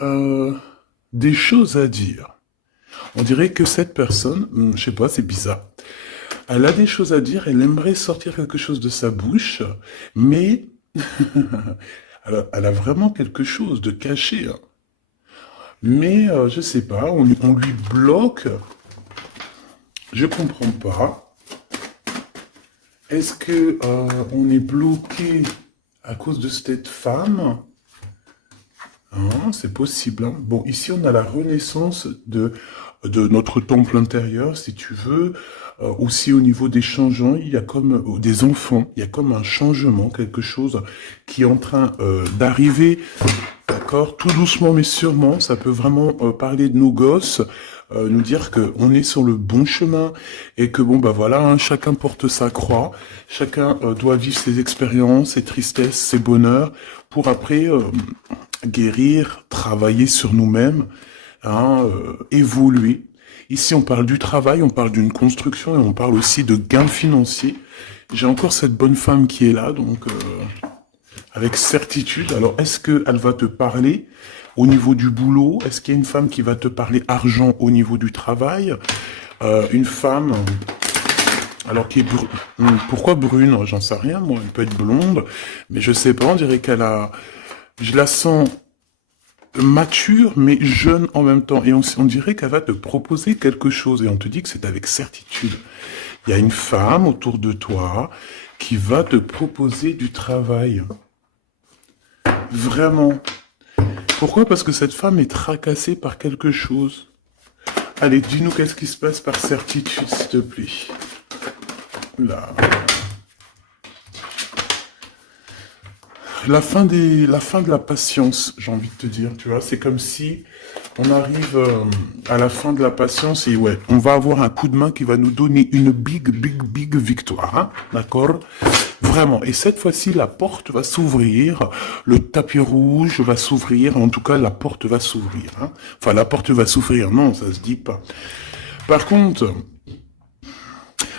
euh, des choses à dire. On dirait que cette personne, je sais pas, c'est bizarre. Elle a des choses à dire, elle aimerait sortir quelque chose de sa bouche, mais elle a vraiment quelque chose de caché, hein. Mais je sais pas, on lui bloque. Je comprends pas. Est-ce que on est bloqué à cause de cette femme? Hein, c'est possible, hein. Bon, ici on a la renaissance de notre temple intérieur, si tu veux. Aussi au niveau des changements, il y a comme des enfants, il y a comme un changement, quelque chose qui est en train d'arriver. D'accord, tout doucement mais sûrement, ça peut vraiment parler de nos gosses, nous dire que on est sur le bon chemin et que bon bah voilà, hein, chacun porte sa croix, chacun doit vivre ses expériences, ses tristesses, ses bonheurs, pour après guérir, travailler sur nous-mêmes, hein, évoluer. Ici, on parle du travail, on parle d'une construction et on parle aussi de gains financiers. J'ai encore cette bonne femme qui est là, donc avec certitude. Alors, est-ce qu'elle va te parler au niveau du boulot? Est-ce qu'il y a une femme qui va te parler argent au niveau du travail? Une femme, alors qui est pourquoi brune? J'en sais rien, moi. Elle peut être blonde, mais je sais pas. On dirait qu'elle a, je la sens mature mais jeune en même temps. Et on dirait qu'elle va te proposer quelque chose. Et on te dit que c'est avec certitude. Il y a une femme autour de toi qui va te proposer du travail. Vraiment. Pourquoi? Parce que cette femme est tracassée par quelque chose. Allez, dis-nous qu'est-ce qui se passe par certitude, s'il te plaît. Là. La fin de la patience, j'ai envie de te dire, tu vois, c'est comme si on arrive à la fin de la patience et ouais, on va avoir un coup de main qui va nous donner une big victoire, hein, d'accord? Vraiment. Et cette fois-ci, la porte va s'ouvrir, le tapis rouge va s'ouvrir, en tout cas, la porte va s'ouvrir, hein. Enfin, la porte va s'ouvrir, non, ça se dit pas. Par contre,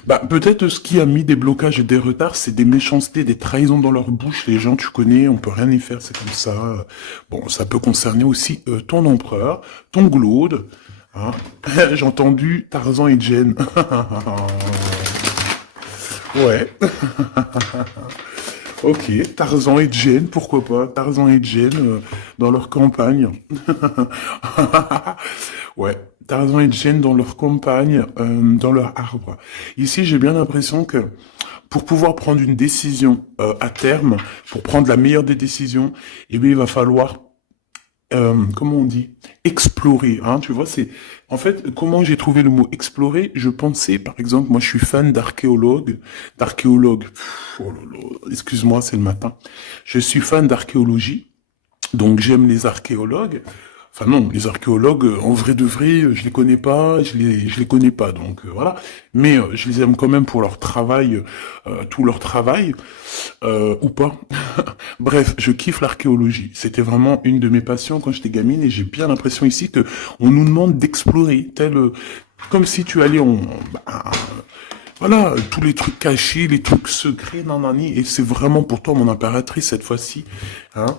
bah, peut-être ce qui a mis des blocages et des retards, c'est des méchancetés, des trahisons dans leur bouche. Les gens, tu connais, on peut rien y faire, c'est comme ça. Bon, ça peut concerner aussi ton empereur, ton glaude. Hein. J'ai entendu Tarzan et Jane. Ouais. Ok, Tarzan et Jane, pourquoi pas? Tarzan et Jane dans leur campagne. Ouais, Tarzan et Jane dans leur campagne, dans leur arbre. Ici, j'ai bien l'impression que pour pouvoir prendre une décision à terme, pour prendre la meilleure des décisions, eh bien, il va falloir, comment on dit, explorer. Hein, tu vois, c'est en fait comment j'ai trouvé le mot explorer. Je pensais, par exemple, moi, je suis fan d'archéologue. Oh là là, excuse-moi, c'est le matin. Je suis fan d'archéologie. Donc j'aime les archéologues. Enfin non, les archéologues, en vrai de vrai, je les connais pas, je les connais pas, donc voilà. Mais je les aime quand même pour leur travail, tout leur travail, ou pas. Bref, je kiffe l'archéologie. C'était vraiment une de mes passions quand j'étais gamine, et j'ai bien l'impression ici que on nous demande d'explorer, tel, comme si tu allais bah, voilà, tous les trucs cachés, les trucs secrets, nanani, et c'est vraiment pour toi mon impératrice cette fois-ci, hein.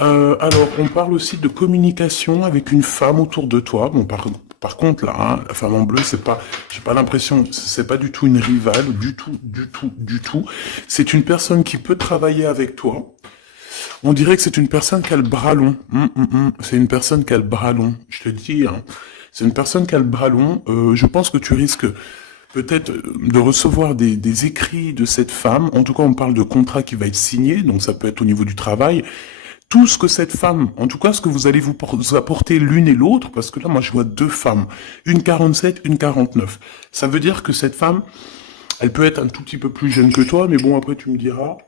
Alors, on parle aussi de communication avec une femme autour de toi. Bon, par contre, là, hein, la femme en bleu, c'est pas, j'ai pas l'impression, c'est pas du tout une rivale, du tout. C'est une personne qui peut travailler avec toi. On dirait que c'est une personne qui a le bras long. C'est une personne qui a le bras long. Je te dis, hein, c'est une personne qui a le bras long. Je pense que tu risques peut-être de recevoir des écrits de cette femme. En tout cas, on parle de contrat qui va être signé, donc ça peut être au niveau du travail. Tout ce que cette femme, en tout cas ce que vous allez vous apporter l'une et l'autre, parce que là moi je vois deux femmes, une 47, une 49. Ça veut dire que cette femme, elle peut être un tout petit peu plus jeune que toi, mais bon après tu me diras,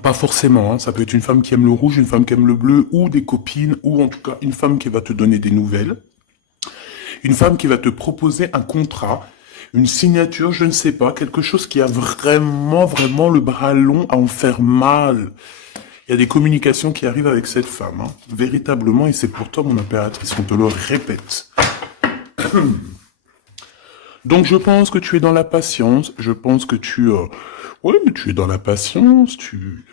pas forcément, hein, ça peut être une femme qui aime le rouge, une femme qui aime le bleu, ou des copines, ou en tout cas une femme qui va te donner des nouvelles, une femme qui va te proposer un contrat, une signature, je ne sais pas, quelque chose qui a vraiment le bras long à en faire mal. Il y a des communications qui arrivent avec cette femme, hein, véritablement, et c'est pour toi, mon impératrice, on te le répète. Donc je pense que tu es dans la patience, je pense que ouais, mais tu es dans la patience, tu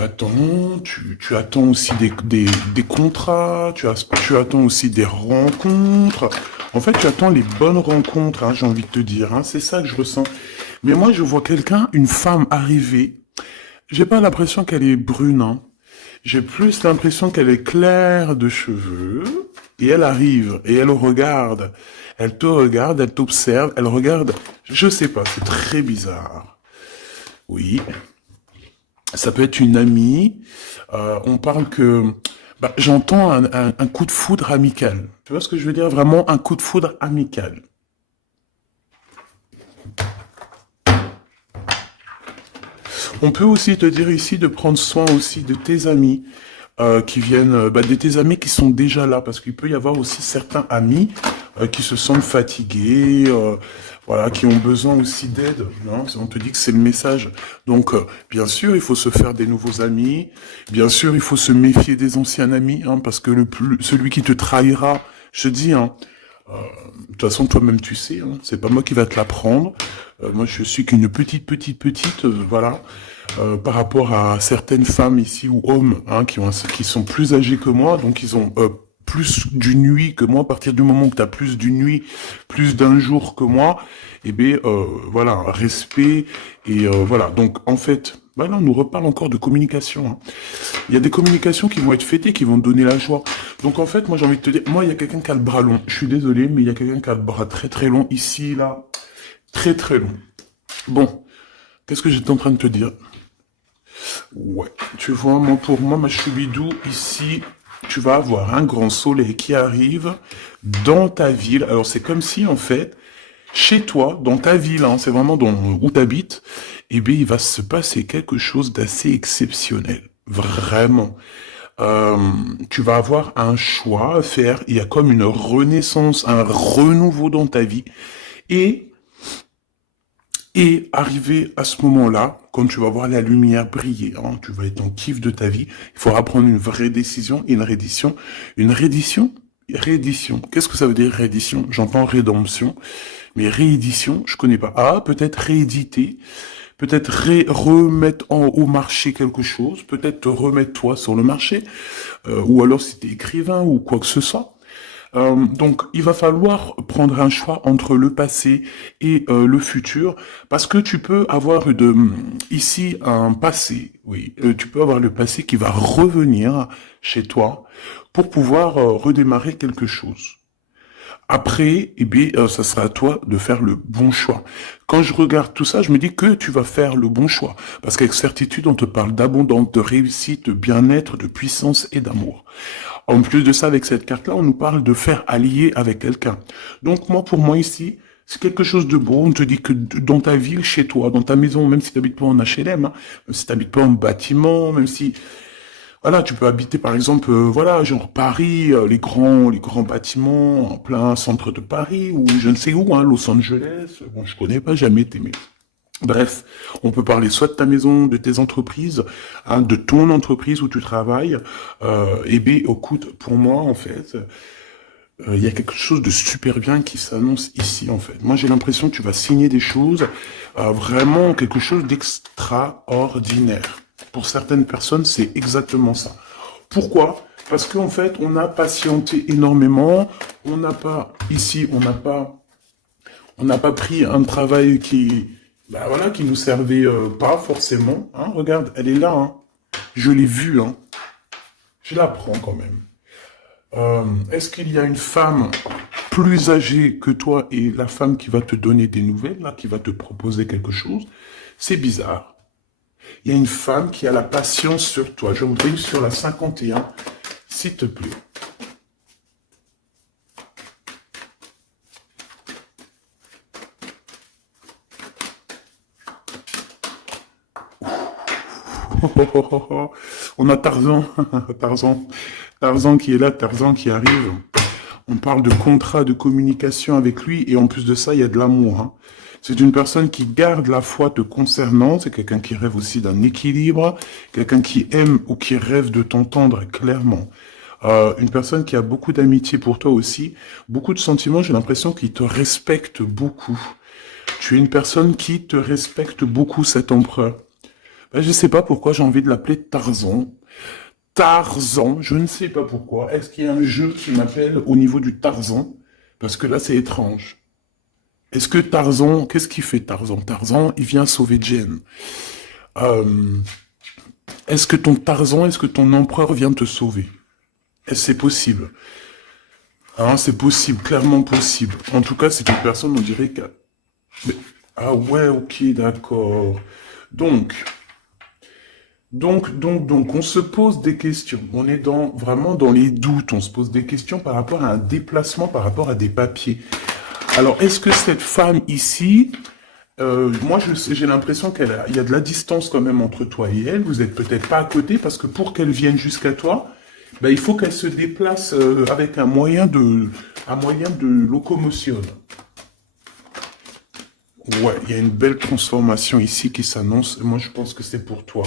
attends, tu attends aussi des contrats, tu attends aussi des rencontres. En fait, tu attends les bonnes rencontres, hein, j'ai envie de te dire, hein, c'est ça que je ressens. Mais moi, je vois quelqu'un, une femme arriver. J'ai pas l'impression qu'elle est brune, hein. J'ai plus l'impression qu'elle est claire de cheveux. Et elle arrive, et elle regarde. Elle te regarde, elle t'observe, elle regarde. Je sais pas, c'est très bizarre. Oui, ça peut être une amie. On parle que... Bah, j'entends un coup de foudre amical. Tu vois ce que je veux dire? Vraiment un coup de foudre amical. On peut aussi te dire ici de prendre soin aussi de tes amis qui viennent, de tes amis qui sont déjà là, parce qu'il peut y avoir aussi certains amis qui se sentent fatigués, voilà, qui ont besoin aussi d'aide. Non, on te dit que c'est le message. Donc, bien sûr, il faut se faire des nouveaux amis. Bien sûr, il faut se méfier des anciens amis, hein, parce que celui qui te trahira, je te dis, hein, de toute façon, toi-même, tu sais, hein, c'est pas moi qui va te l'apprendre. Moi, je suis qu'une petite, voilà, par rapport à certaines femmes ici ou hommes, hein, qui sont plus âgés que moi, donc ils ont plus d'une nuit que moi. À partir du moment où tu as plus d'une nuit, plus d'un jour que moi, eh bien, voilà, respect et voilà. Donc, en fait, bah là, on nous reparle encore de communication, hein. Il y a des communications qui vont être fêtées, qui vont te donner la joie. Donc en fait, moi j'ai envie de te dire, moi il y a quelqu'un qui a le bras long. Je suis désolé, mais il y a quelqu'un qui a le bras très très long ici, là. Très très long. Bon, qu'est-ce que j'étais en train de te dire? Ouais, tu vois, moi pour moi, ma choubidou, ici, tu vas avoir un grand soleil qui arrive dans ta ville. Alors c'est comme si en fait, chez toi, dans ta ville, hein, c'est vraiment où tu habites, eh bien il va se passer quelque chose d'assez exceptionnel. Vraiment. Euh, Tu vas avoir un choix à faire. Il y a comme une renaissance, un renouveau dans ta vie. Et, et arrivé à ce moment-là, quand tu vas voir la lumière briller, hein, tu vas être en kiff de ta vie, il faudra prendre une vraie décision et une reddition. Une reddition? Réédition. Qu'est-ce que ça veut dire réédition? J'entends rédemption, mais réédition, je connais pas. Ah, peut-être rééditer, peut-être remettre au marché quelque chose, peut-être te remettre toi sur le marché, ou alors si t'es écrivain ou quoi que ce soit. Donc, il va falloir prendre un choix entre le passé et le futur, parce que tu peux avoir ici un passé, oui, tu peux avoir le passé qui va revenir chez toi pour pouvoir redémarrer quelque chose. Après, eh bien, ça sera à toi de faire le bon choix. Quand je regarde tout ça, je me dis que tu vas faire le bon choix. Parce qu'avec certitude, on te parle d'abondance, de réussite, de bien-être, de puissance et d'amour. En plus de ça, avec cette carte-là, on nous parle de faire allier avec quelqu'un. Donc moi, pour moi ici, c'est quelque chose de beau. On te dit que dans ta ville, chez toi, dans ta maison, même si tu n'habites pas en HLM, hein, même si tu n'habites pas en bâtiment, même si voilà, tu peux habiter par exemple, voilà, genre Paris, les grands bâtiments en plein centre de Paris ou je ne sais où, hein, Los Angeles. Bon, je connais pas, jamais été, mais bref, on peut parler soit de ta maison, de tes entreprises, hein, de ton entreprise où tu travailles. Et bien, écoute, pour moi, en fait, il y a quelque chose de super bien qui s'annonce ici, en fait. Moi, j'ai l'impression que tu vas signer des choses, vraiment quelque chose d'extraordinaire. Pour certaines personnes, c'est exactement ça. Pourquoi? Parce qu'en fait, on a patienté énormément. On n'a pas, ici, on n'a pas pris un travail voilà, qui nous servait pas forcément. Hein, regarde, elle est là. Hein. Je l'ai vue. Hein. Je la prends quand même. Est-ce qu'il y a une femme plus âgée que toi et la femme qui va te donner des nouvelles, là, qui va te proposer quelque chose? C'est bizarre. Il y a une femme qui a la patience sur toi. Je voudrais sur la 51, s'il te plaît. On a Tarzan, Tarzan qui est là, Tarzan qui arrive. On parle de contrat, de communication avec lui, et en plus de ça, il y a de l'amour. Hein. C'est une personne qui garde la foi te concernant, c'est quelqu'un qui rêve aussi d'un équilibre, quelqu'un qui aime ou qui rêve de t'entendre clairement. une personne qui a beaucoup d'amitié pour toi aussi, beaucoup de sentiments, j'ai l'impression qu'il te respecte beaucoup. Tu es une personne qui te respecte beaucoup, cet empereur. Ben, je sais pas pourquoi j'ai envie de l'appeler Tarzan. Tarzan, je ne sais pas pourquoi. Est-ce qu'il y a un jeu qui m'appelle au niveau du Tarzan? Parce que là, c'est étrange. Est-ce que Tarzan, qu'est-ce qu'il fait Tarzan? Tarzan, il vient sauver Jen. Euh, est-ce que ton Tarzan, est-ce que ton empereur vient te sauver? Est-ce que c'est possible? Hein, c'est possible, clairement possible. En tout cas, c'est une personne, on dirait que... Mais- Ah ouais, ok, d'accord. Donc, on se pose des questions. On est vraiment dans les doutes. On se pose des questions par rapport à un déplacement, par rapport à des papiers. Alors, est-ce que cette femme ici, moi, j'ai l'impression il y a de la distance quand même entre toi et elle. Vous êtes peut-être pas à côté parce que pour qu'elle vienne jusqu'à toi, ben, il faut qu'elle se déplace avec un moyen de locomotion. Ouais, il y a une belle transformation ici qui s'annonce. Moi, je pense que c'est pour toi.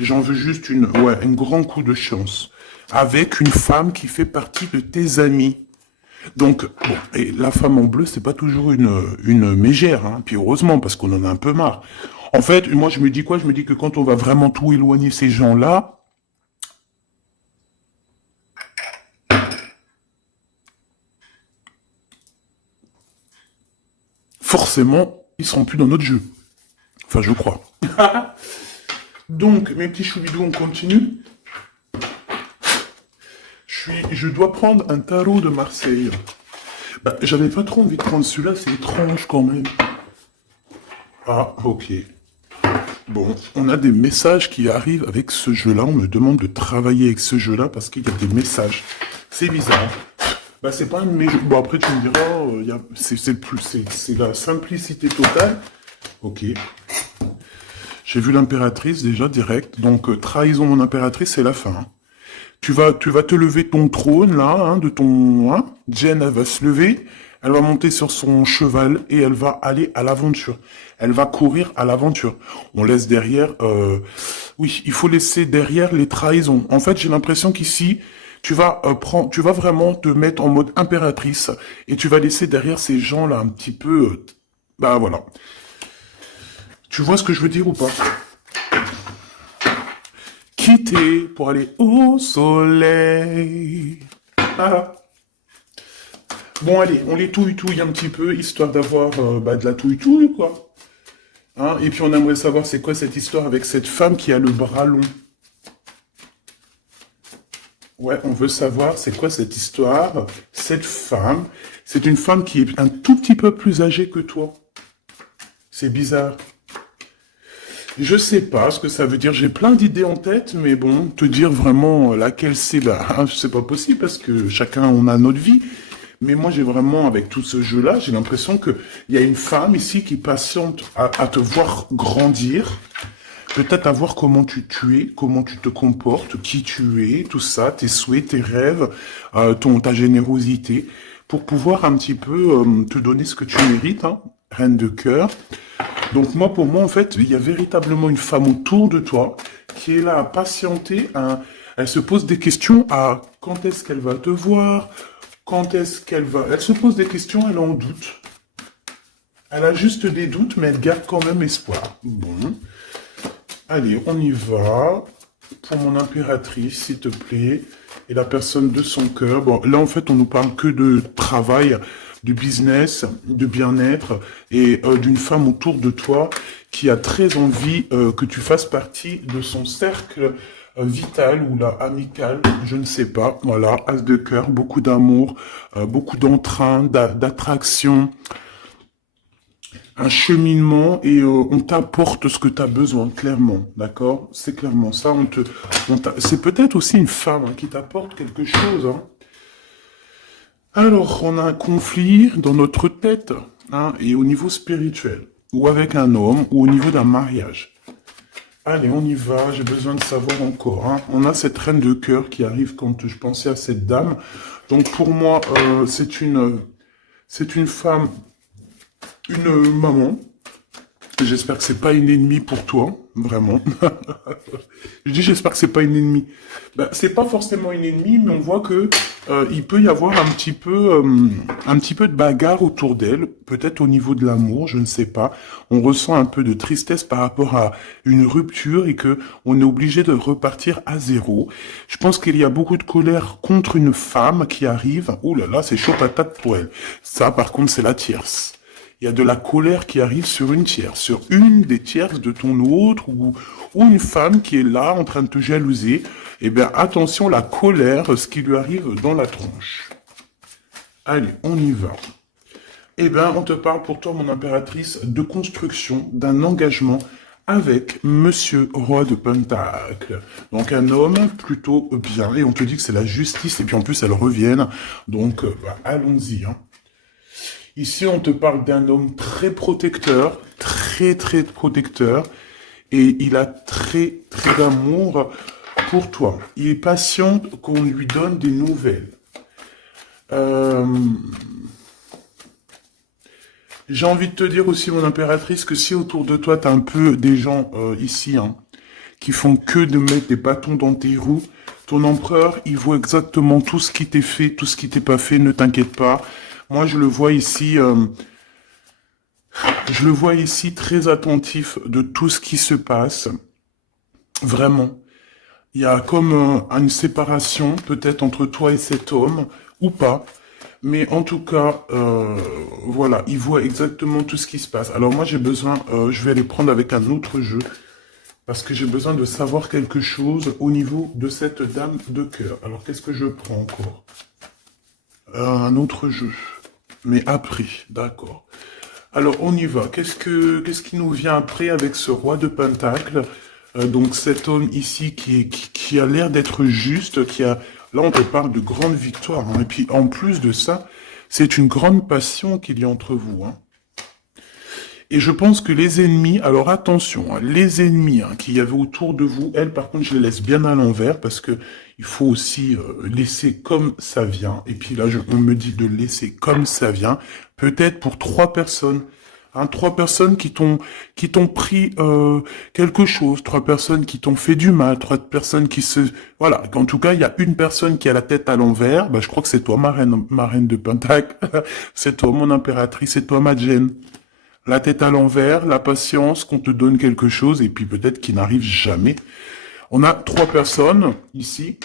J'en veux juste un grand coup de chance. Avec une femme qui fait partie de tes amis. Donc, bon, et la femme en bleu, c'est pas toujours une mégère, hein. Puis heureusement, parce qu'on en a un peu marre. En fait, moi, je me dis quoi? Je me dis que quand on va vraiment tout éloigner ces gens-là, forcément, ils seront plus dans notre jeu. Enfin, je crois. Donc, mes petits choubidous, on continue. Je dois prendre un tarot de Marseille. Bah, j'avais pas trop envie de prendre celui-là, c'est étrange quand même. Ah, ok. Bon, on a des messages qui arrivent avec ce jeu-là. On me demande de travailler avec ce jeu-là parce qu'il y a des messages. C'est bizarre. Bah, c'est pas un de mes jeux. Bon, après, tu me diras, c'est la simplicité totale. Ok. J'ai vu l'impératrice déjà direct. Donc, trahison mon impératrice, c'est la fin. Hein. Tu vas te lever de ton trône, là, hein, de ton... Hein. Jen, elle va se lever, elle va monter sur son cheval et elle va aller à l'aventure. Elle va courir à l'aventure. On laisse derrière... Oui, il faut laisser derrière les trahisons. En fait, j'ai l'impression qu'ici, tu vas vraiment te mettre en mode impératrice et tu vas laisser derrière ces gens-là un petit peu... bah voilà. Tu vois ce que je veux dire ou pas? Quitter pour aller au soleil. Ah. Bon, allez, on les touille-touille un petit peu, histoire d'avoir de la touille-touille, quoi. Hein, et puis on aimerait savoir c'est quoi cette histoire avec cette femme qui a le bras long. Ouais, on veut savoir c'est quoi cette histoire. Cette femme, c'est une femme qui est un tout petit peu plus âgée que toi. C'est bizarre. Je sais pas ce que ça veut dire. J'ai plein d'idées en tête, mais bon, te dire vraiment laquelle c'est, bah, c'est pas possible parce que chacun on a notre vie. Mais moi, j'ai vraiment, avec tout ce jeu-là, j'ai l'impression que il y a une femme ici qui patiente à te voir grandir, peut-être à voir comment tu es, comment tu te comportes, qui tu es, tout ça, tes souhaits, tes rêves, ta générosité, pour pouvoir un petit peu te donner ce que tu mérites, hein, reine de cœur. Donc moi, pour moi, en fait, il y a véritablement une femme autour de toi qui est là à patienter. Elle se pose des questions à quand est-ce qu'elle va te voir, quand est-ce qu'elle va... Elle se pose des questions, elle en doute. Elle a juste des doutes, mais elle garde quand même espoir. Bon. Allez, on y va. Pour mon impératrice, s'il te plaît. Et la personne de son cœur. Bon, là, en fait, on nous parle que de travail, de business, de bien-être et d'une femme autour de toi qui a très envie que tu fasses partie de son cercle vital ou là amical, je ne sais pas. Voilà, as de cœur, beaucoup d'amour, beaucoup d'entrain, d'attraction, un cheminement et on t'apporte ce que tu as besoin, clairement, d'accord? C'est clairement ça. C'est peut-être aussi une femme hein, qui t'apporte quelque chose. Hein. Alors, on a un conflit dans notre tête hein, et au niveau spirituel, ou avec un homme, ou au niveau d'un mariage. Allez, on y va, j'ai besoin de savoir encore. Hein. On a cette reine de cœur qui arrive quand je pensais à cette dame. Donc pour moi, c'est une femme, une maman. J'espère que c'est pas une ennemie pour toi. vraiment. Je dis, j'espère que c'est pas une ennemie. Ben, c'est pas forcément une ennemie, mais on voit que il peut y avoir un petit peu de bagarre autour d'elle, peut-être au niveau de l'amour, je ne sais pas. On ressent un peu de tristesse par rapport à une rupture et que on est obligé de repartir à zéro. Je pense qu'il y a beaucoup de colère contre une femme qui arrive. Ouh là là, c'est chaud patate pour elle. Ça, par contre, c'est la tierce. Il y a de la colère qui arrive sur une tierce, sur une des tierces de ton autre, ou une femme qui est là en train de te jalouser. Eh bien, attention, la colère, ce qui lui arrive dans la tronche. Allez, on y va. Eh bien, on te parle pour toi, mon impératrice, de construction, d'un engagement avec Monsieur Roi de Pentacle. Donc un homme plutôt bien, et on te dit que c'est la justice, et puis en plus elle revienne. Donc allons-y. Hein. Ici, on te parle d'un homme très protecteur, très très protecteur, et il a très très d'amour pour toi. Il est patient qu'on lui donne des nouvelles. J'ai envie de te dire aussi, mon impératrice, que si autour de toi, t'as un peu des gens ici, hein, qui font que de mettre des bâtons dans tes roues, ton empereur, il voit exactement tout ce qui t'est fait, tout ce qui t'est pas fait, ne t'inquiète pas. Moi, je le vois ici très attentif de tout ce qui se passe. Vraiment. Il y a comme une séparation, peut-être entre toi et cet homme, ou pas. Mais en tout cas, voilà, il voit exactement tout ce qui se passe. Alors moi, j'ai besoin, je vais aller prendre avec un autre jeu, parce que j'ai besoin de savoir quelque chose au niveau de cette dame de cœur. Alors, qu'est-ce que je prends encore? Un autre jeu. Mais après, d'accord. Alors, on y va. Qu'est-ce qui nous vient après avec ce roi de Pentacle? Donc, cet homme ici qui a l'air d'être juste, là, on te parle de grande victoire. Hein. Et puis, en plus de ça, c'est une grande passion qu'il y a entre vous. Hein. Et je pense que les ennemis, alors attention, hein, les ennemis hein, qu'il y avait autour de vous, elles par contre je les laisse bien à l'envers parce que il faut aussi laisser comme ça vient. Et puis là on me dit de laisser comme ça vient, peut-être pour 3 personnes. Hein, 3 personnes qui t'ont pris quelque chose, 3 personnes qui t'ont fait du mal, 3 personnes qui se... Voilà, en tout cas, il y a une personne qui a la tête à l'envers, bah, je crois que c'est toi, ma reine de Pentacle, c'est toi, mon impératrice, c'est toi, ma Jen. La tête à l'envers, la patience, qu'on te donne quelque chose, et puis peut-être qu'il n'arrive jamais. On a 3 personnes ici.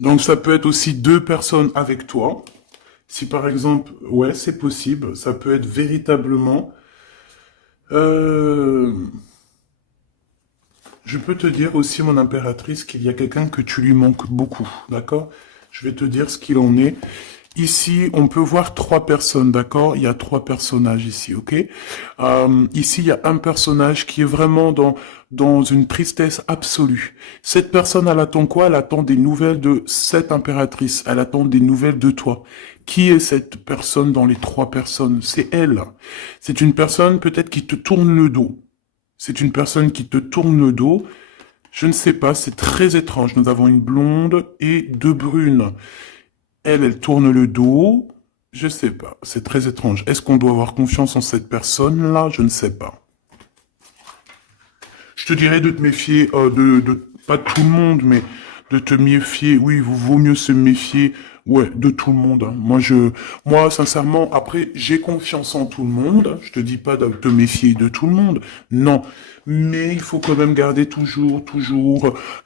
Donc ça peut être aussi 2 personnes avec toi. Si par exemple, ouais, c'est possible, ça peut être véritablement... Je peux te dire aussi, mon impératrice, qu'il y a quelqu'un que tu lui manques beaucoup, d'accord? Je vais te dire ce qu'il en est. Ici, on peut voir 3 personnes, d'accord? Il y a 3 personnages ici, ok? Ici, il y a un personnage qui est vraiment dans une tristesse absolue. Cette personne, elle attend quoi? Elle attend des nouvelles de cette impératrice. Elle attend des nouvelles de toi. Qui est cette personne dans les 3 personnes? C'est elle. C'est une personne peut-être qui te tourne le dos. C'est une personne qui te tourne le dos. Je ne sais pas, c'est très étrange. Nous avons une blonde et 2 brunes. Elle tourne le dos. Je sais pas. C'est très étrange. Est-ce qu'on doit avoir confiance en cette personne-là? Je ne sais pas. Je te dirais de te méfier pas de tout le monde, mais de te méfier. Oui, il vaut mieux se méfier, ouais, de tout le monde. Hein. Moi, sincèrement, après, j'ai confiance en tout le monde. Je te dis pas de te méfier de tout le monde. Non. Mais il faut quand même garder toujours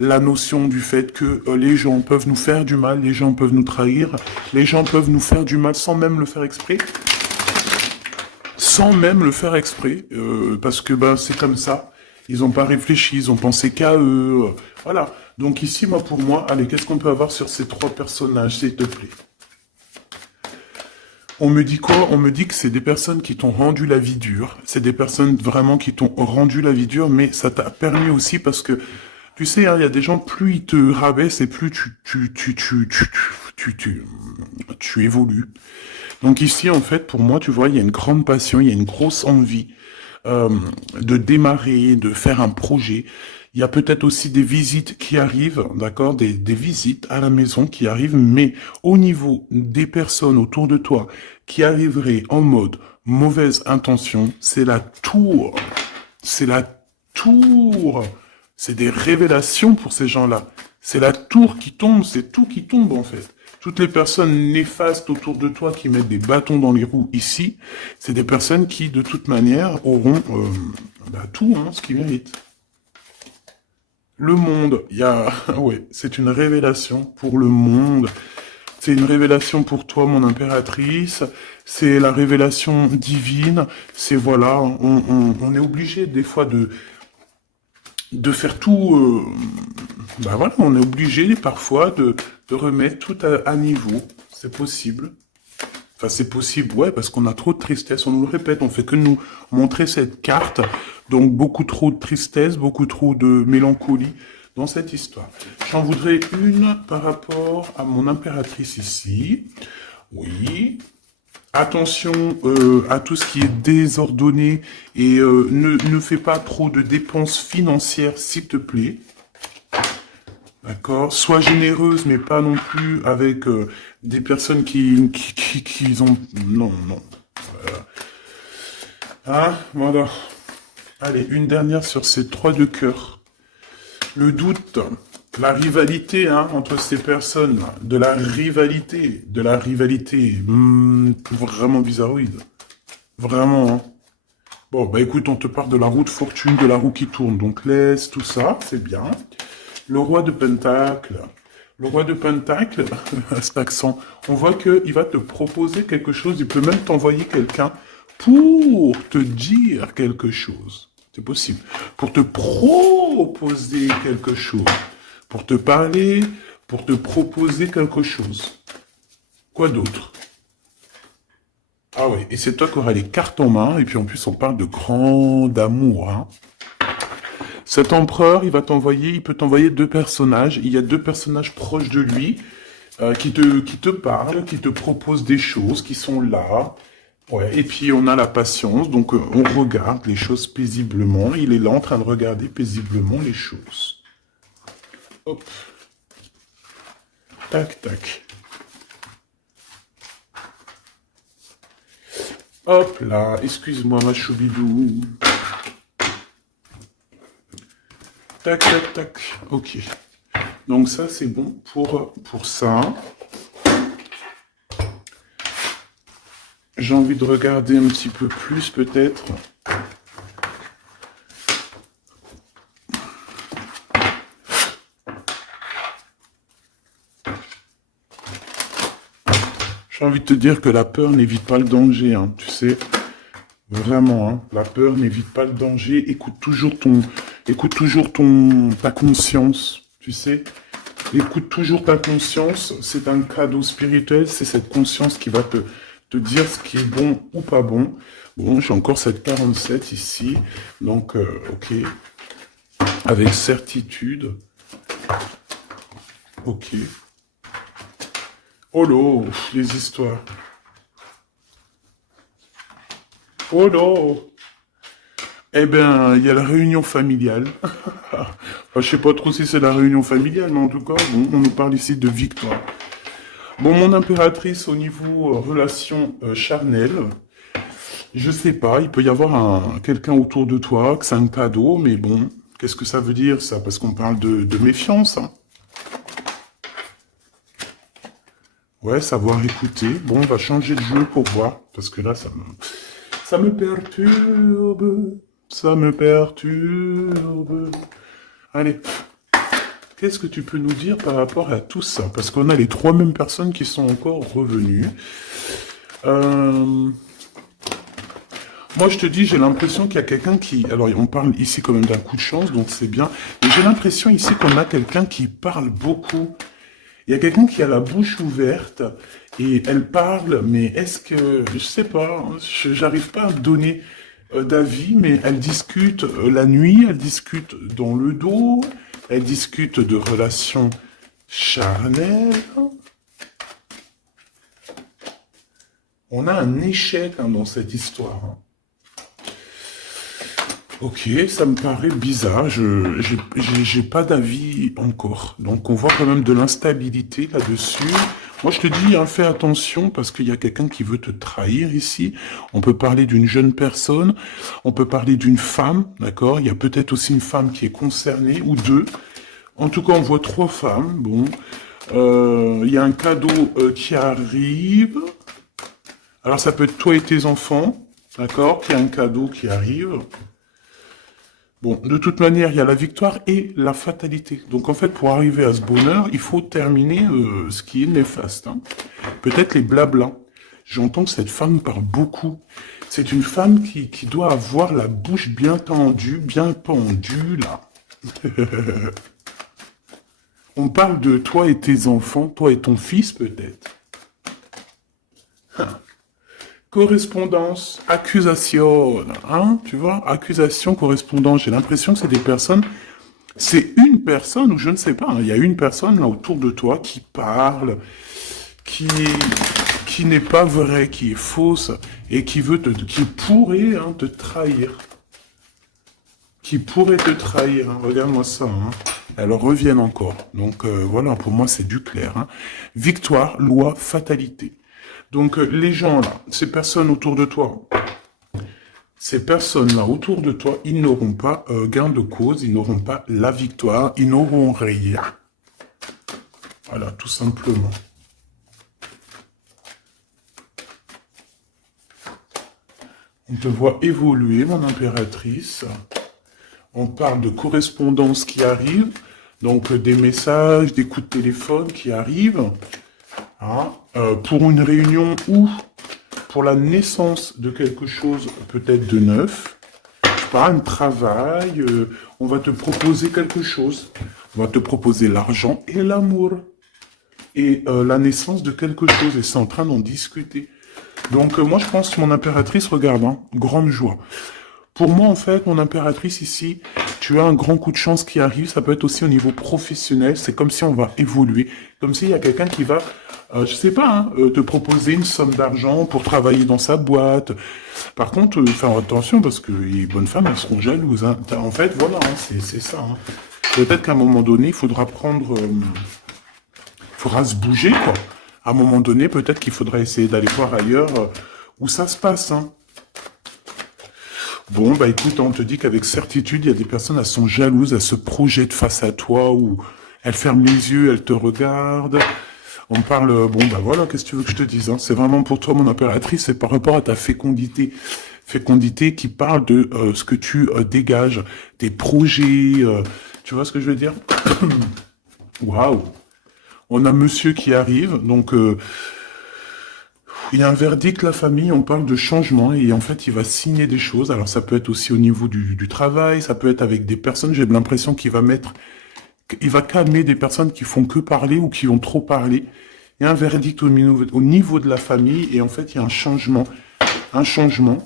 la notion du fait que les gens peuvent nous faire du mal, les gens peuvent nous trahir, les gens peuvent nous faire du mal sans même le faire exprès. Sans même le faire exprès, parce que ben c'est comme ça. Ils n'ont pas réfléchi, ils ont pensé qu'à eux. Voilà. Donc ici, pour moi, allez, qu'est-ce qu'on peut avoir sur ces 3 personnages, s'il te plaît? On me dit quoi? On me dit que c'est des personnes qui t'ont rendu la vie dure. C'est des personnes vraiment qui t'ont rendu la vie dure, mais ça t'a permis aussi parce que, tu sais, hein, il y a des gens, plus ils te rabaissent et plus tu évolues. Donc ici, en fait, pour moi, tu vois, il y a une grande passion, il y a une grosse envie de démarrer, de faire un projet. Il y a peut-être aussi des visites qui arrivent, d'accord, des visites à la maison qui arrivent, mais au niveau des personnes autour de toi qui arriveraient en mode mauvaise intention, c'est la tour, c'est la tour. C'est des révélations pour ces gens-là. C'est la tour qui tombe, c'est tout qui tombe en fait. Toutes les personnes néfastes autour de toi qui mettent des bâtons dans les roues ici, c'est des personnes qui, de toute manière, auront tout ce qu'ils méritent. Le monde, il y a... ouais, c'est une révélation pour le monde. C'est une révélation pour toi, mon impératrice. C'est la révélation divine. C'est voilà, on est obligé des fois de faire tout... voilà, on est obligé parfois de remettre tout à niveau. C'est possible. Enfin, c'est possible, ouais, parce qu'on a trop de tristesse. On nous le répète, on fait que nous montrer cette carte. Donc, beaucoup trop de tristesse, beaucoup trop de mélancolie dans cette histoire. J'en voudrais une par rapport à mon impératrice ici. Oui. Attention à tout ce qui est désordonné et ne fais pas trop de dépenses financières, s'il te plaît. D'accord. Sois généreuse, mais pas non plus avec des personnes qui ont... Non, non. Voilà. Voilà. Allez, une dernière sur ces 3 de cœur. Le doute, la rivalité entre ces personnes, de la rivalité, vraiment bizarroïde. Vraiment, Bon, bah écoute, on te parle de la roue de fortune, de la roue qui tourne, donc laisse tout ça, c'est bien. Le roi de Pentacle. Le roi de Pentacle, cet accent, on voit qu'il va te proposer quelque chose, il peut même t'envoyer quelqu'un pour te dire quelque chose. C'est possible. Pour te proposer quelque chose. Pour te parler, pour te proposer quelque chose. Quoi d'autre? Ah oui, et c'est toi qui auras les cartes en main, et puis en plus on parle de grand amour. Cet empereur, il peut t'envoyer 2 personnages. Il y a 2 personnages proches de lui qui te parlent, qui te proposent des choses, qui sont là. Ouais. Et puis on a la patience, donc on regarde les choses paisiblement. Il est là en train de regarder paisiblement les choses. Hop. Tac, tac. Hop là, excuse-moi ma choubidou. Tac, tac, tac. Ok. Donc ça, c'est bon pour ça. J'ai envie de regarder un petit peu plus, peut-être. J'ai envie de te dire que la peur n'évite pas le danger, tu sais. Vraiment, la peur n'évite pas le danger. Écoute toujours ta conscience, tu sais. Écoute toujours ta conscience. C'est un cadeau spirituel. C'est cette conscience qui va te dire ce qui est bon ou pas bon. Bon, j'ai encore cette 47 ici. Donc, ok. Avec certitude. Ok. Oh là, les histoires. Oh là. Eh bien, il y a la réunion familiale. Enfin, je sais pas trop si c'est la réunion familiale, mais en tout cas, bon, on nous parle ici de victoire. Bon, mon impératrice, au niveau relation charnelle, je sais pas, il peut y avoir quelqu'un autour de toi, que c'est un cadeau, mais bon, qu'est-ce que ça veut dire, ça? Parce qu'on parle de méfiance, Ouais, savoir écouter. Bon, on va changer de jeu pour voir, parce que là, ça me perturbe. Ça me perturbe. Allez. Qu'est-ce que tu peux nous dire par rapport à tout ça? Parce qu'on a les 3 mêmes personnes qui sont encore revenues. Moi, je te dis, j'ai l'impression qu'il y a quelqu'un qui... Alors, on parle ici quand même d'un coup de chance, donc c'est bien. Mais j'ai l'impression ici qu'on a quelqu'un qui parle beaucoup. Il y a quelqu'un qui a la bouche ouverte et elle parle, mais est-ce que... Je sais pas, j'arrive pas à donner d'avis, mais elle discute la nuit, elle discute dans le dos, elle discute de relations charnelles. On a un échec dans cette histoire. Ok, ça me paraît bizarre, j'ai pas d'avis encore. Donc on voit quand même de l'instabilité là-dessus. Moi, je te dis, hein, fais attention parce qu'il y a quelqu'un qui veut te trahir ici. On peut parler d'une jeune personne, on peut parler d'une femme, d'accord? Il y a peut-être aussi une femme qui est concernée, ou deux. En tout cas, on voit trois femmes, bon. Il y a un cadeau qui arrive. Alors, ça peut être toi et tes enfants, d'accord? Il y a un cadeau qui arrive. Bon, de toute manière, il y a la victoire et la fatalité. Donc, en fait, pour arriver à ce bonheur, il faut terminer ce qui est néfaste. Hein. Peut-être les blablas. J'entends que cette femme parle beaucoup. C'est une femme qui doit avoir la bouche bien tendue, bien pendue, là. On parle de toi et tes enfants, toi et ton fils, peut-être. Correspondance, accusation, hein, tu vois, accusation, correspondance. J'ai l'impression que c'est des personnes, c'est une personne, ou je ne sais pas, hein, il y a une personne là autour de toi qui parle, qui, qui n'est pas vraie, qui est fausse, et qui pourrait hein, te trahir. Qui pourrait te trahir, hein, regarde-moi ça, hein. Elles reviennent encore. Donc voilà, pour moi c'est du clair. Hein. Victoire, loi, fatalité. Donc les gens là, ces personnes autour de toi, ils n'auront pas gain de cause, ils n'auront pas la victoire, ils n'auront rien. Voilà, tout simplement. On te voit évoluer, mon impératrice. On parle de correspondance qui arrive, donc des messages, des coups de téléphone qui arrivent. Hein, pour une réunion ou pour la naissance de quelque chose peut-être de neuf, pas un travail, on va te proposer quelque chose, on va te proposer l'argent et l'amour, et la naissance de quelque chose, et c'est en train d'en discuter. Donc moi je pense que mon impératrice, regarde, hein, grande joie. Pour moi, en fait, mon impératrice ici, tu as un grand coup de chance qui arrive. Ça peut être aussi au niveau professionnel. C'est comme si on va évoluer. Comme s'il y a quelqu'un qui va, je sais pas, hein, te proposer une somme d'argent pour travailler dans sa boîte. Par contre, faire attention parce que les bonnes femmes, elles seront jalouses. Hein. En fait, voilà, hein, c'est ça. Hein. Peut-être qu'à un moment donné, il faudra prendre... il faudra se bouger, quoi. À un moment donné, peut-être qu'il faudra essayer d'aller voir ailleurs où ça se passe, hein. Bon, bah écoute, on te dit qu'avec certitude, il y a des personnes, elles sont jalouses, elles se projettent face à toi, ou elles ferment les yeux, elles te regardent. On parle, bon, bah voilà, qu'est-ce que tu veux que je te dise, hein. C'est vraiment pour toi, mon impératrice, c'est par rapport à ta fécondité. Fécondité qui parle de ce que tu dégages, tes projets, tu vois ce que je veux dire? Waouh! On a monsieur qui arrive, donc... il y a un verdict, la famille, on parle de changement, et en fait, il va signer des choses. Alors, ça peut être aussi au niveau du travail, ça peut être avec des personnes, j'ai l'impression qu'il va il va calmer des personnes qui font que parler ou qui ont trop parlé. Il y a un verdict au niveau de la famille, et en fait, il y a un changement.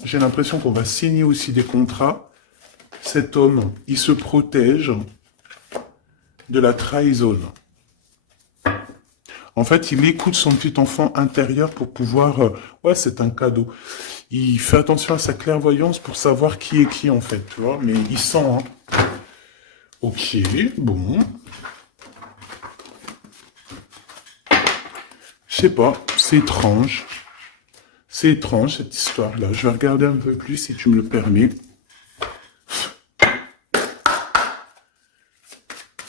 J'ai l'impression qu'on va signer aussi des contrats. Cet homme, il se protège de la trahison. En fait, il écoute son petit enfant intérieur pour pouvoir... ouais, c'est un cadeau. Il fait attention à sa clairvoyance pour savoir qui est qui, en fait, tu vois. Mais il sent, hein. Ok, bon. Je sais pas, c'est étrange. C'est étrange, cette histoire-là. Je vais regarder un peu plus, si tu me le permets.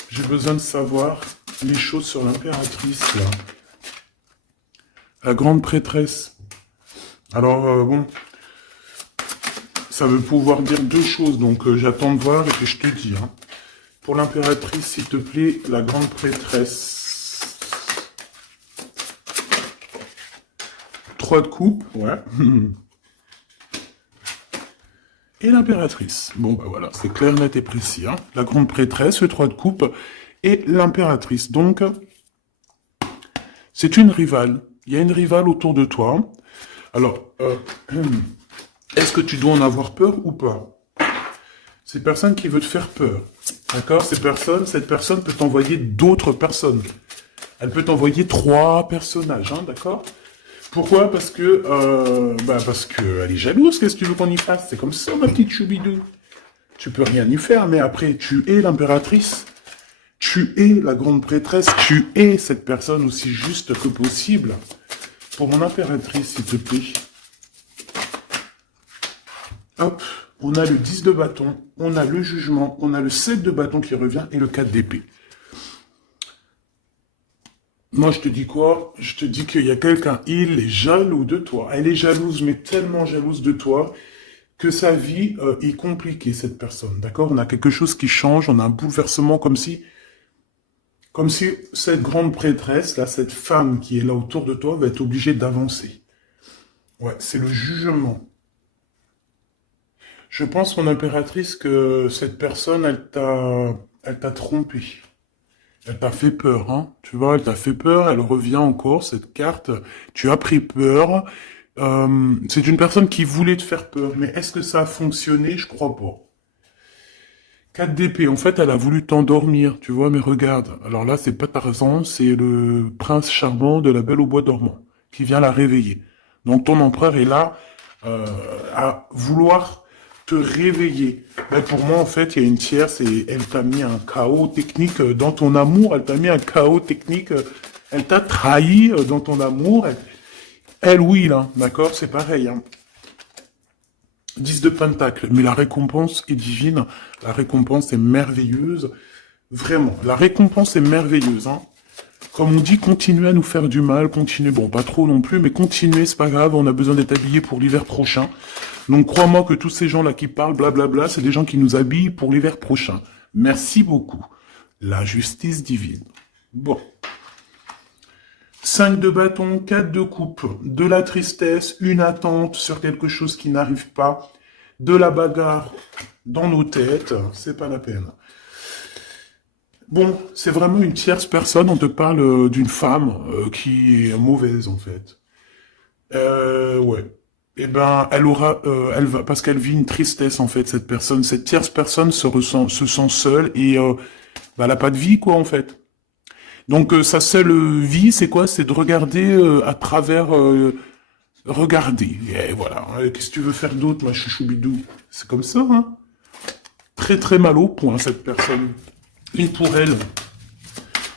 J'ai besoin de savoir les choses sur l'impératrice, là. La grande prêtresse. Alors, bon, ça veut pouvoir dire deux choses, donc j'attends de voir et puis je te dis. Hein. Pour l'impératrice, s'il te plaît, la grande prêtresse. 3 de coupe, ouais. Et l'impératrice. Bon, bah voilà, c'est clair, net et précis. Hein. La grande prêtresse, le 3 de coupe, et l'impératrice. Donc, c'est une rivale. Il y a une rivale autour de toi. Alors, est-ce que tu dois en avoir peur ou pas? C'est personne qui veut te faire peur. D'accord? Cette personne peut t'envoyer d'autres personnes. Elle peut t'envoyer 3 personnages, hein, d'accord? Pourquoi? Parce que elle est jalouse. Qu'est-ce que tu veux qu'on y fasse? C'est comme ça, ma petite choubidou. Tu peux rien y faire, mais après, tu es l'impératrice. Tu es la grande prêtresse, tu es cette personne aussi juste que possible. Pour mon impératrice, s'il te plaît. Hop, on a le 10 de bâton, on a le jugement, on a le 7 de bâton qui revient et le 4 d'épée. Moi, je te dis quoi? Je te dis qu'il y a quelqu'un, il est jaloux de toi. Elle est jalouse, mais tellement jalouse de toi que sa vie est compliquée, cette personne. D'accord? On a quelque chose qui change, on a un bouleversement comme si cette grande prêtresse, là, cette femme qui est là autour de toi, va être obligée d'avancer. Ouais, c'est le jugement. Je pense, mon impératrice, que cette personne, elle t'a trompé. Elle t'a fait peur, hein. Tu vois, elle t'a fait peur, elle revient encore, cette carte. Tu as pris peur. C'est une personne qui voulait te faire peur. Mais est-ce que ça a fonctionné? Je crois pas. 4 d'épée, en fait, elle a voulu t'endormir, tu vois, mais regarde. Alors là, c'est pas Tarzan, c'est le prince charmant de la Belle au bois dormant, qui vient la réveiller. Donc ton empereur est là à vouloir te réveiller. Ben, pour moi, en fait, il y a une tierce et elle t'a mis un chaos technique dans ton amour, elle t'a mis un chaos technique, elle t'a trahi dans ton amour. Elle, oui, là, d'accord, c'est pareil, hein. 10 de pentacle, mais la récompense est divine, la récompense est merveilleuse, vraiment, la récompense est merveilleuse, hein. Comme on dit, continuez à nous faire du mal, continuez, bon, pas trop non plus, mais continuez, c'est pas grave, on a besoin d'être habillés pour l'hiver prochain. Donc crois-moi que tous ces gens-là qui parlent, blablabla, c'est des gens qui nous habillent pour l'hiver prochain. Merci beaucoup. La justice divine. Bon. 5 de bâton, 4 de coupe, de la tristesse, une attente sur quelque chose qui n'arrive pas, de la bagarre dans nos têtes, c'est pas la peine. Bon, c'est vraiment une tierce personne, on te parle d'une femme qui est mauvaise en fait. Ouais. Eh ben, elle va, parce qu'elle vit une tristesse en fait, cette personne, cette tierce personne se sent seule et bah, elle a pas de vie quoi en fait. Donc sa seule vie, c'est quoi? C'est de regarder à travers, regarder. Et voilà. Qu'est-ce que tu veux faire d'autre, ma chouchoubidou? C'est comme ça, hein. Très très mal au point cette personne. Une pour elle.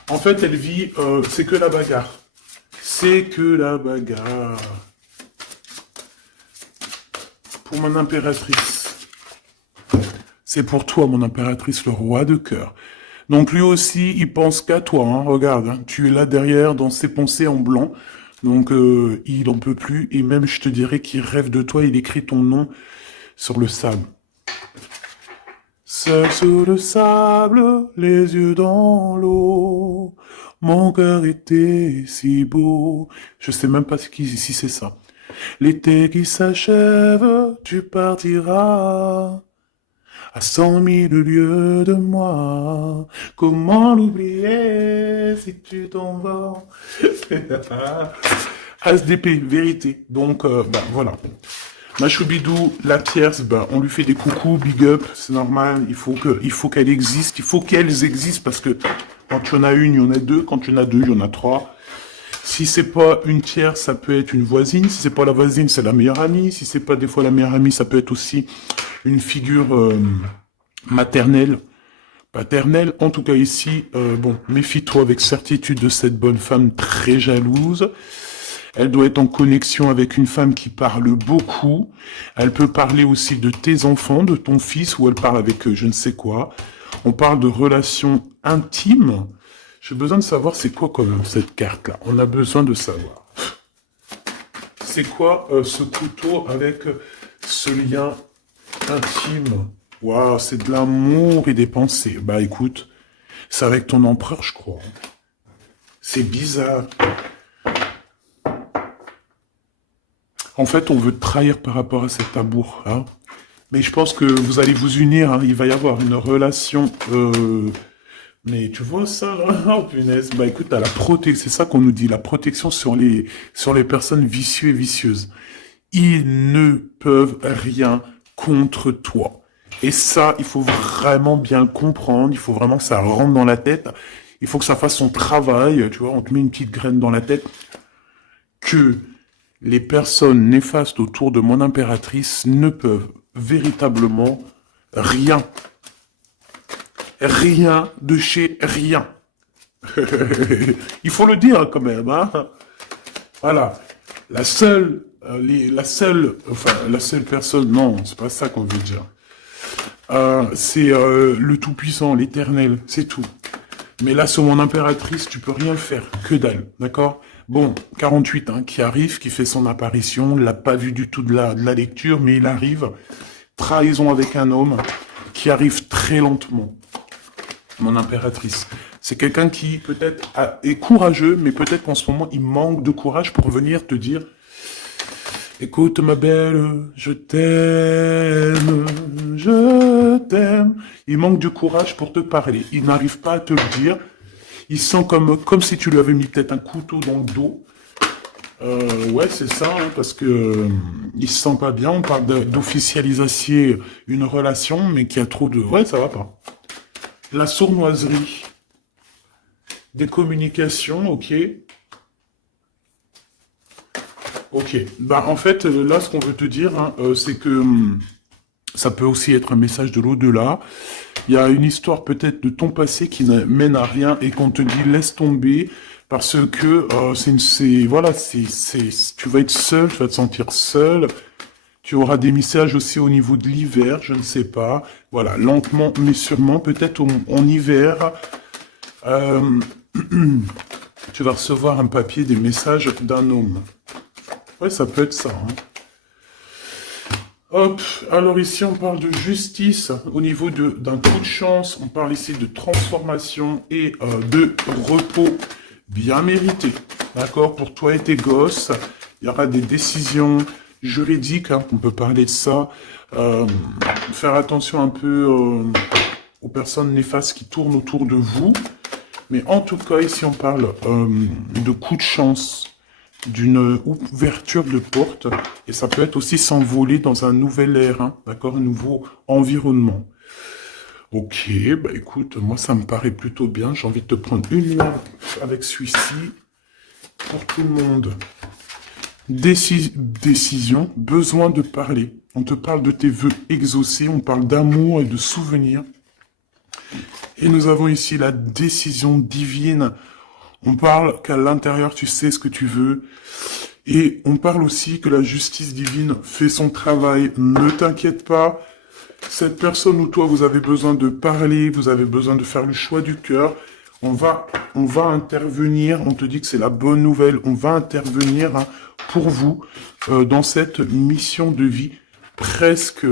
En fait, elle vit, c'est que la bagarre. C'est que la bagarre. Pour mon impératrice. C'est pour toi, mon impératrice, le roi de cœur. Donc lui aussi, il pense qu'à toi, hein, regarde, hein, tu es là derrière dans ses pensées en blanc, donc il en peut plus, et même je te dirais qu'il rêve de toi, il écrit ton nom sur le sable. Seul sur le sable, les yeux dans l'eau, mon cœur était si beau. Je sais même pas si c'est ça. L'été qui s'achève, tu partiras. À 100 000 lieues de moi, comment l'oublier si tu t'en vas? As d'épée, vérité. Donc, voilà. Machoubidou, la tierce, on lui fait des coucous, big up, c'est normal. Il faut qu'elle existe, il faut qu'elles existent parce que quand il y en a une, il y en a deux. Quand il y en a deux, il y en a trois. Si c'est pas une tierce, ça peut être une voisine. Si c'est pas la voisine, c'est la meilleure amie. Si c'est pas des fois la meilleure amie, ça peut être aussi une figure maternelle, paternelle. En tout cas ici, bon, méfie-toi avec certitude de cette bonne femme très jalouse. Elle doit être en connexion avec une femme qui parle beaucoup. Elle peut parler aussi de tes enfants, de ton fils, ou elle parle avec je ne sais quoi. On parle de relations intimes. J'ai besoin de savoir c'est quoi quand même cette carte-là. On a besoin de savoir. C'est quoi ce couteau avec ce lien intime? Waouh, c'est de l'amour et des pensées. Bah écoute, c'est avec ton empereur, je crois. C'est bizarre. En fait, on veut te trahir par rapport à cet amour, hein. Mais je pense que vous allez vous unir, hein. Il va y avoir une relation... Mais tu vois ça, là? Oh, punaise. Bah écoute, t'as la protection, c'est ça qu'on nous dit, la protection sur les personnes vicieuses et vicieuses. Ils ne peuvent rien contre toi. Et ça, il faut vraiment bien le comprendre, il faut vraiment que ça rentre dans la tête, il faut que ça fasse son travail, tu vois, on te met une petite graine dans la tête, que les personnes néfastes autour de mon impératrice ne peuvent véritablement rien. rien de chez rien. Il faut le dire quand même, hein. Voilà. La seule personne, non, c'est pas ça qu'on veut dire. C'est le Tout-Puissant, l'Éternel, c'est tout. Mais là, sur mon impératrice, tu peux rien faire, que dalle, d'accord? Bon, 48, hein, qui arrive, qui fait son apparition, il l'a pas vu du tout de la lecture, mais il arrive. Trahison avec un homme qui arrive très lentement. Mon impératrice. C'est quelqu'un qui peut-être est courageux, mais peut-être qu'en ce moment, il manque de courage pour venir te dire écoute ma belle, je t'aime, je t'aime. Il manque de courage pour te parler. Il n'arrive pas à te le dire. Il sent comme si tu lui avais mis peut-être un couteau dans le dos. Ouais, c'est ça, hein, parce que il se sent pas bien. On parle d'officialiser une relation, mais qui a trop de... Ouais, ça va pas. La sournoiserie. Des communications, ok. Ok. Bah, en fait, là, ce qu'on veut te dire, hein, c'est que ça peut aussi être un message de l'au-delà. Il y a une histoire peut-être de ton passé qui ne mène à rien et qu'on te dit laisse tomber parce que tu vas être seul, tu vas te sentir seul. Tu auras des messages aussi au niveau de l'hiver, je ne sais pas. Voilà, lentement mais sûrement, peut-être en hiver, euh, tu vas recevoir un papier, des messages d'un homme. Ouais, ça peut être ça. Hein. Hop, alors ici on parle de justice au niveau d'un coup de chance, on parle ici de transformation et de repos bien mérité. D'accord, pour toi et tes gosses, il y aura des décisions juridiques, hein, on peut parler de ça. Faire attention un peu aux personnes néfastes qui tournent autour de vous. Mais en tout cas, ici on parle de coup de chance, d'une ouverture de porte, et ça peut être aussi s'envoler dans un nouvel air, hein, d'accord, un nouveau environnement. Ok, bah écoute, moi ça me paraît plutôt bien, j'ai envie de te prendre une lampe avec celui-ci, pour tout le monde. Décision, besoin de parler. On te parle de tes vœux exaucés, on parle d'amour et de souvenirs. Et nous avons ici la décision divine. On parle qu'à l'intérieur, tu sais ce que tu veux. Et on parle aussi que la justice divine fait son travail. Ne t'inquiète pas. Cette personne ou toi, vous avez besoin de parler, vous avez besoin de faire le choix du cœur. On va intervenir. On te dit que c'est la bonne nouvelle. On va intervenir hein, pour vous dans cette mission de vie presque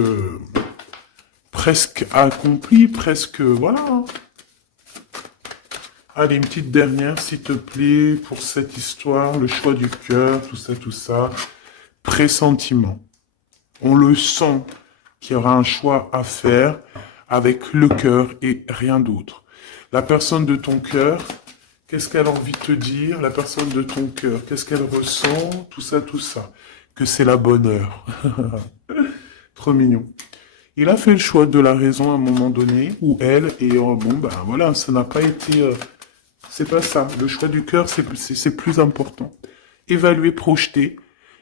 accomplie, presque voilà. Hein. Allez, une petite dernière, s'il te plaît, pour cette histoire, le choix du cœur, tout ça. Pressentiment. On le sent qu'il y aura un choix à faire avec le cœur et rien d'autre. La personne de ton cœur, qu'est-ce qu'elle a envie de te dire? La personne de ton cœur, qu'est-ce qu'elle ressent? Tout ça. Que c'est la bonne heure. Trop mignon. Il a fait le choix de la raison à un moment donné, ou elle, et bon, ben voilà, ça n'a pas été... c'est pas ça. Le choix du cœur, c'est plus important. Évaluer, projeter,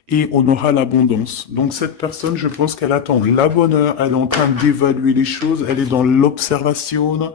et on aura l'abondance. Donc cette personne, je pense qu'elle attend la bonne heure, elle est en train d'évaluer les choses, elle est dans l'observation,